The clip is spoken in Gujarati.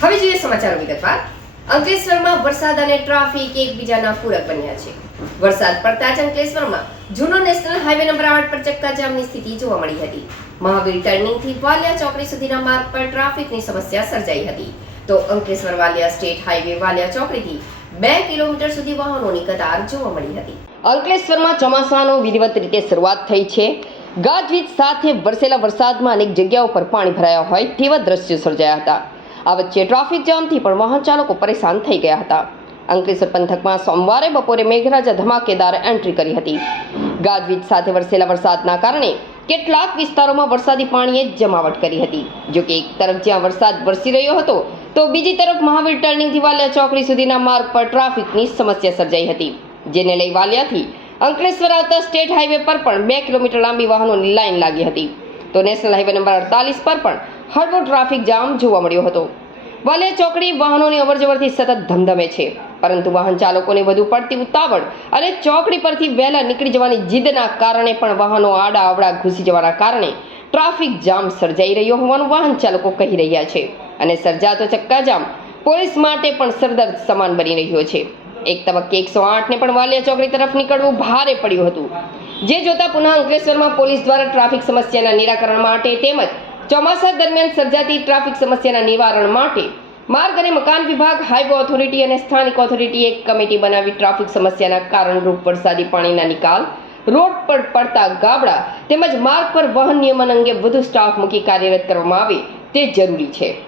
હવે જોઈએ સમાચાર વિગતવાર. અંકલેશ્વરમાં વરસાદ અને ટ્રાફિક એકબીજાના પૂરક બન્યા છે. વરસાદ પડતા જ અંકલેશ્વરમાં જૂનો નેશનલ હાઈવે નંબર આઠ પર ચક્કાજામની સ્થિતિ જોવા મળી હતી. મહાવીર ટર્નિંગથી વાલિયા ચોકડી સુધીના માર્ગ પર ટ્રાફિકની સમસ્યા સર્જાઈ હતી. તો અંકલેશ્વર વાલિયા સ્ટેટ હાઈવે વાલિયા ચોકડીથી બે કિલોમીટર સુધી વાહનોની કતાર જોવા મળી હતી. અંકલેશ્વરમાં ચોમાસાનો વિધિવત રીતે શરૂઆત થઈ છે. ગાજવીજ સાથે વરસેલા વરસાદમાં અનેક જગ્યાઓ પર પાણી ભરાયા હોય તેવા દ્રશ્યો સર્જાયા હતા. આ વચ્ચે ટ્રાફિક જામથી પણ વાહન ચાલકો પરેશાન થઈ ગયા હતા. અંકલેશ્વર પંથકમાં સોમવારે બપોરે મેઘરાજા ધમાકેદાર એન્ટ્રી કરી હતી. ગાજવીજ સાથે વરસેલા વરસાદના કારણે કેટલાક વિસ્તારોમાં વરસાદી પાણીએ જમાવટ કરી હતી. જોકે એક તરફ જ્યાં વરસાદ વરસી રહ્યો હતો, તો બીજી તરફ મહાવીર ટર્નિંગથી વાલિયા ચોકડી સુધીના માર્ગ પર ટ્રાફિકની સમસ્યા સર્જાઈ હતી, જેને લઈ વાલિયાથી અંકલેશ્વર આવતા સ્ટેટ હાઈવે પર પણ બે કિલોમીટર લાંબી વાહનોની લાઇન લાગી હતી. તો નેશનલ હાઈવે નંબર અડતાલીસ પર પણ હળવો ટ્રાફિક જામ જોવા મળ્યો હતો. વાલિયા ચોકડી વાહનોની અવરજવરથી સતત ધમધમે છે. પરંતુ વાહન ચાલકોને વધુ પડતી ઉતાવળ અને ચોકડી પરથી વહેલા નીકળી જવાની જીદના કારણે પણ વાહનો આડા આવડા ઘૂસી જવાના કારણે ટ્રાફિક જામ સર્જાઈ રહ્યો હોવાનું વાહન ચાલકો કહી રહ્યા છે. અને સર્જાતો ચક્કાજામ પોલીસ માટે પણ સરદર્દ સમાન બની રહ્યો છે. એક તબક્કે એકસો આઠને પણ વાલિયા ચોકડી તરફ નીકળવું ભારે પડ્યું હતું. જે જોતા પુનઃ અંકલેશ્વરમાં પોલીસ દ્વારા ટ્રાફિક સમસ્યાના નિરાકરણ માટે તેમજ ચોમાસા દરમિયાન સર્જાતી ટ્રાફિક સમસ્યાના નિવારણ માટે માર્ગ અને મકાન વિભાગ હાઈવે ઓથોરિટી અને સ્થાનિક ઓથોરિટી એક કમિટી બનાવી ટ્રાફિક સમસ્યાના કારણરૂપ વરસાદી પાણીના નિકાલ, રોડ પર પડતા ગાબડા તેમજ માર્ગ પર વાહન નિયમન અંગે વધુ સ્ટાફ મૂકી કાર્યરત કરવામાં આવે તે જરૂરી છે.